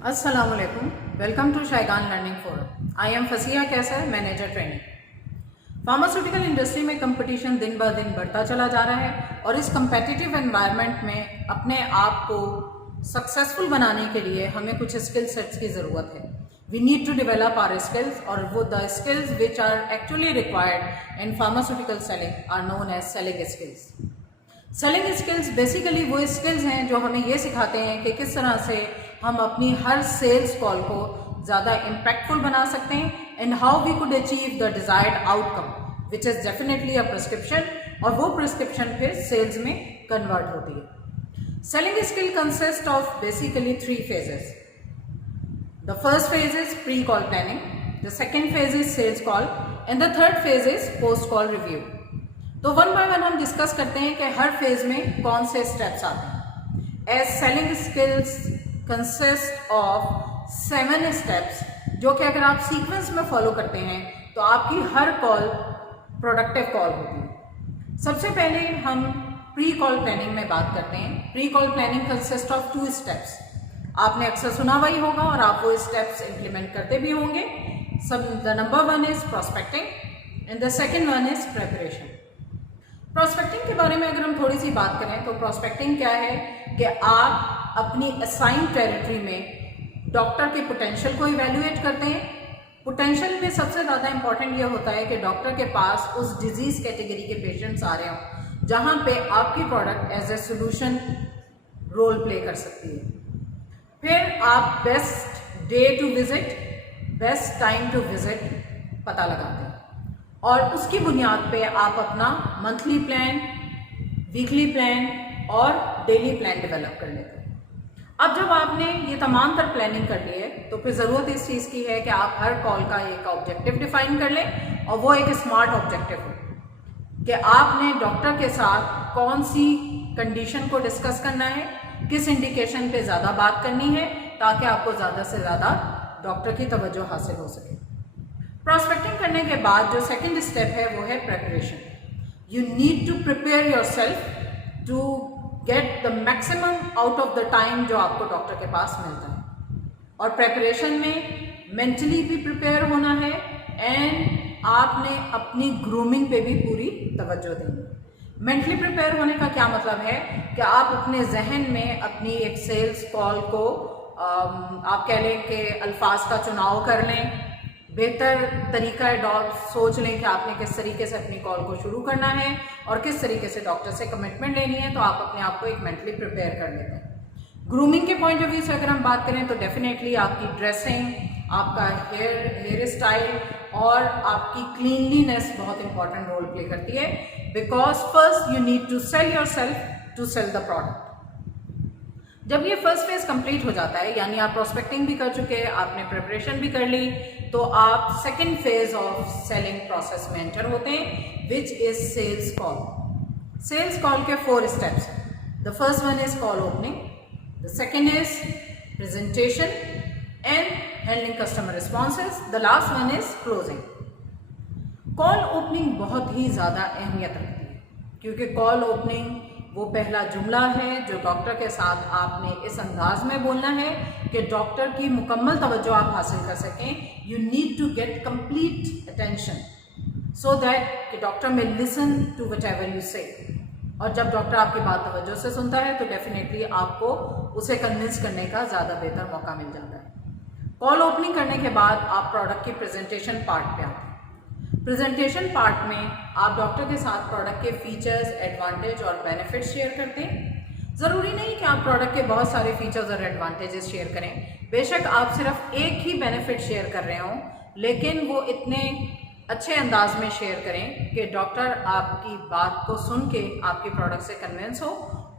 अस्सलाम वालेकुम, welcome to Shaygan learning forum. I am Fasiya Kaiser, manager training. Pharmaceutical industry में competition दिन ब दिन बढ़ता चला जा रहा है और इस कंपेटिटिव एनवायरनमेंट में अपने आप को सक्सेसफुल बनाने के लिए हमें कुछ स्किल सेट्स की ज़रूरत है। We need to develop our skills, और वो the skills which are actually required in pharmaceutical selling are known as selling skills. Selling skills basically वो स्किल्स हैं जो हमें ये सिखाते हैं कि किस तरह से हम अपनी हर सेल्स कॉल को ज़्यादा इम्पैक्टफुल बना सकते हैं and how we could achieve the desired outcome which is definitely a prescription, और वो प्रिस्क्रिप्शन फिर सेल्स में कन्वर्ट होती है। Selling skill consist of basically 3 phases. The first phase is pre-call planning, the second phase is sales call and the third phase is post-call review. तो one by one हम discuss करते हैं कि हर phase में कौन से स्टेप्स आते हैं। As selling skills consist of 7 steps, जो कि अगर आप सीक्वेंस में फॉलो करते हैं तो आपकी हर कॉल प्रोडक्टिव कॉल होती है। सबसे पहले हम प्री कॉल प्लानिंग में बात करते हैं। Pre call planning consist of 2 steps. आपने अक्सर सुना हुआ ही होगा और आप वो स्टेप्स इंप्लीमेंट करते भी होंगे। The number 1 is prospecting and the second 1 is preparation. Prospecting के बारे में अगर हम थोड़ी सी बात करें तो प्रोस्पेक्टिंग क्या है कि आप अपनी असाइन टेरिटरी में डॉक्टर के पोटेंशियल को इवेल्युएट करते हैं। पोटेंशियल में सबसे ज़्यादा इंपॉर्टेंट ये होता है कि डॉक्टर के पास उस डिजीज कैटेगरी के पेशेंट्स आ रहे हों जहाँ पे आपकी product as a solution role play कर सकती है। फिर आप best day to visit, best time to visit पता लगाते हैं और उसकी बुनियाद पे आप अपना मंथली प्लान, वीकली प्लान और डेली प्लान डेवलप कर लेते हैं। अब जब आपने ये तमाम तर प्लानिंग कर ली है तो फिर ज़रूरत इस चीज़ की है कि आप हर कॉल का एक ऑब्जेक्टिव डिफाइन कर लें, और वो एक स्मार्ट ऑब्जेक्टिव हो कि आपने डॉक्टर के साथ कौन सी कंडीशन को डिस्कस करना है, किस इंडिकेशन पे ज़्यादा बात करनी है, ताकि आपको ज़्यादा से ज़्यादा डॉक्टर की तवज्जो हासिल हो सके। प्रोस्पेक्टिंग करने के बाद जो सेकंड स्टेप है वो है preparation. You need to prepare yourself to get the maximum out of the time जो आपको डॉक्टर के पास मिलता है। और प्रेपरेशन में मेंटली भी प्रिपेयर होना है एंड आपने अपनी ग्रूमिंग पे भी पूरी तवज्जो देनी है। मेंटली प्रिपेयर होने का क्या मतलब है कि आप अपने जहन में अपनी एक सेल्स कॉल को आप कह लें कि अल्फाज का चुनाव कर लें, बेहतर तरीका सोच लें कि आपने किस तरीके से अपनी कॉल को शुरू करना है और किस तरीके से डॉक्टर से कमिटमेंट लेनी है, तो आप अपने आप को एक मेंटली प्रिपेयर कर लेते हैं। ग्रूमिंग के पॉइंट ऑफ व्यू से अगर हम बात करें तो डेफिनेटली आपकी ड्रेसिंग, आपका हेयर स्टाइल और आपकी क्लीनलीनेस बहुत इंपॉर्टेंट रोल प्ले करती है, because first you need to sell yourself to sell the product. जब ये फर्स्ट फेज कंप्लीट हो जाता है, यानी आप प्रोस्पेक्टिंग भी कर चुके हैं, आपने प्रिपरेशन भी कर ली, तो आप second phase of selling process में एंटर होते हैं, which is sales call. Sales call के 4 स्टेप्स हैं। The first 1 is call opening, the second is presentation and handling customer responses, the last 1 is closing. Call opening बहुत ही ज़्यादा अहमियत रखती है, क्योंकि कॉल ओपनिंग वो पहला जुमला है जो डॉक्टर के साथ आपने इस अंदाज में बोलना है कि डॉक्टर की मुकम्मल तवज्जो आप हासिल कर सकें। You need to get complete attention so that कि doctor may listen to whatever you say, और जब डॉक्टर आपकी बात तवज्जो से सुनता है तो डेफिनेटली आपको उसे कन्विंस करने का ज़्यादा बेहतर मौका मिल जाता है। कॉल ओपनिंग करने के बाद आप प्रोडक्ट की प्रेजेंटेशन पार्ट पे आते हैं। प्रेजेंटेशन पार्ट में आप डॉक्टर के साथ प्रोडक्ट के फीचर्स, एडवांटेज और बेनिफिट्स शेयर करते हैं। ज़रूरी नहीं कि आप प्रोडक्ट के बहुत सारे फीचर्स और एडवांटेजेस शेयर करें, बेशक आप सिर्फ एक ही बेनिफिट शेयर कर रहे हों, लेकिन वो इतने अच्छे अंदाज में शेयर करें कि डॉक्टर आपकी बात को सुन के आपकी प्रोडक्ट से कन्विंस हो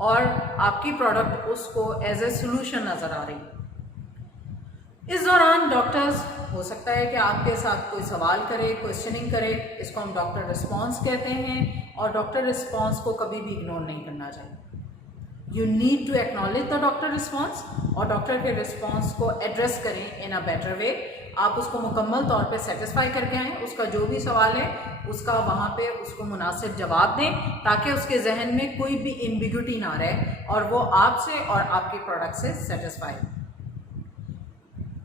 और आपकी प्रोडक्ट उसको एज ए सोल्यूशन नज़र आ रही। इस दौरान डॉक्टर्स हो सकता है कि आपके साथ कोई सवाल करे, क्वेश्चनिंग करे, इसको हम डॉक्टर रिस्पॉन्स कहते हैं, और डॉक्टर रिस्पॉन्स को कभी भी इग्नोर नहीं करना चाहिए। You need to acknowledge the doctor response, और डॉक्टर के रिस्पॉन्स को एड्रेस करें इन अ बेटर वे। आप उसको मुकम्मल तौर पे सेटिस्फाई करके आएँ, उसका जो भी सवाल है उसका वहाँ पे उसको मुनासिब जवाब दें, ताकि उसके जहन में कोई भी एम्बिग्यूटी ना रहे और वो आपसे और आपके प्रोडक्ट से satisfy.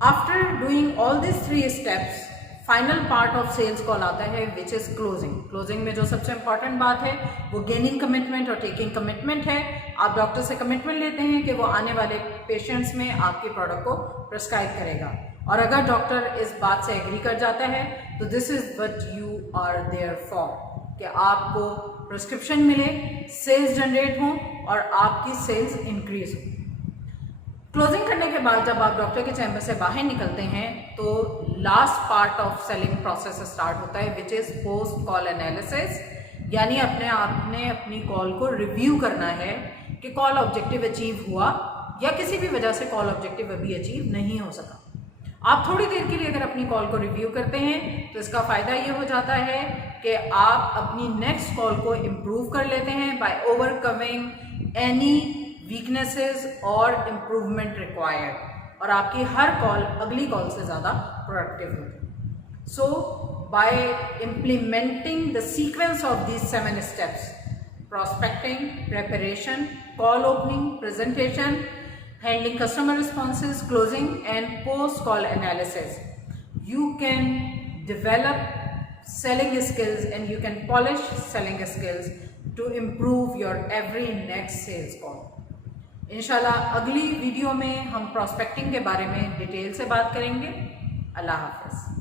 After doing all this 3 steps, final part of sales call आता है विच इज क्लोजिंग। क्लोजिंग में जो सबसे इंपॉर्टेंट बात है वो गेनिंग कमिटमेंट और टेकिंग कमिटमेंट है। आप डॉक्टर से कमिटमेंट लेते हैं कि वो आने वाले पेशेंट्स में आपके प्रोडक्ट को प्रिस्क्राइब करेगा, और अगर डॉक्टर इस बात से एग्री कर जाता है तो this is what you are there for, कि आपको प्रिस्क्रिप्शन मिले, सेल्स जनरेट हो और आपकी सेल्स इंक्रीज हो। क्लोजिंग करने के बाद जब आप डॉक्टर के चैम्बर से बाहर निकलते हैं तो last part of selling process start होता है which is post call analysis, यानी आपने अपनी कॉल को रिव्यू करना है कि कॉल ऑब्जेक्टिव अचीव हुआ या किसी भी वजह से कॉल ऑब्जेक्टिव अभी अचीव नहीं हो सका। आप थोड़ी देर के लिए अगर अपनी कॉल को रिव्यू करते हैं तो इसका फ़ायदा ये हो जाता है कि आप अपनी नेक्स्ट कॉल को इम्प्रूव कर लेते हैं बाय ओवरकमिंग एनी वीकनेसेस और इम्प्रूवमेंट रिक्वायर्ड, और आपकी हर कॉल अगली कॉल से ज़्यादा प्रोडक्टिव होगी। So by implementing the sequence of these 7 steps, prospecting, preparation, call opening, presentation, handling customer responses, closing and post-call analysis, you can develop selling skills and you can polish selling skills to improve your every next sales call. इंशाल्लाह अगली video में हम prospecting के बारे में detail से बात करेंगे। अल्लाह हाफ़िज़।